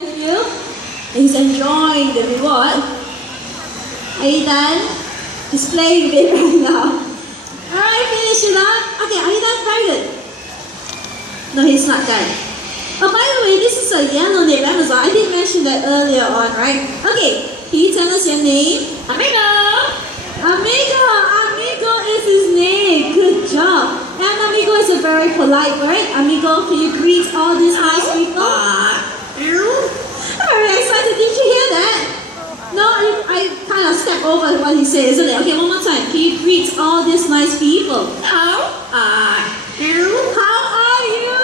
You? He's enjoying the reward. Are you done? He's playing with it right now. Alright, finish it up. Okay, are you done? Very good. No, he's not done. Oh, by the way, this is a yellow name, Amazon. I did mention that earlier on, right? Okay, can you tell us your name? Amigo! Amigo! Amigo is his name. Good job. And amigo is a very polite word. Amigo, can you greet all these nice people? I'm very excited. Did you hear that? No, I kind of stepped over what he said, isn't it? Okay, one more time. Can you greet all these nice people? How are you? How are you?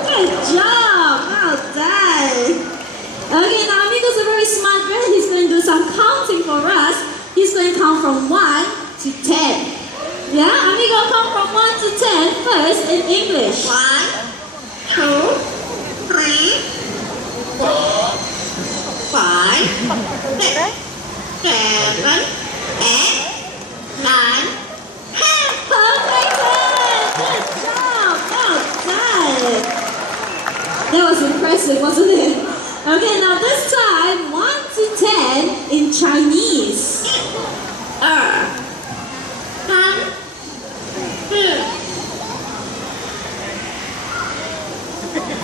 Good job. Well done. Okay, now Amigo's a very smart man. He's going to do some counting for us. He's going to count from 1 to 10. Yeah, Amigo, count from 1 to 10 first in English. 1, 2, 3, 4, 5, 6, 7, 8, 9, 10. Perfect! Good job! Well done! That was impressive, wasn't it? Okay, now this time, 1 to 10 in Chinese. 2, 3, 4.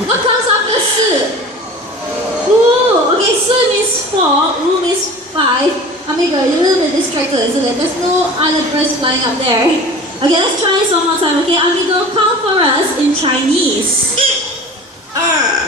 What comes after 4? Ooh, okay, 4 means 4, 5 means 5. Amigo, you're a little bit distracted, isn't it? There's no other birds flying up there. Okay, let's try this one more time, okay? Amigo, count for us in Chinese. 1,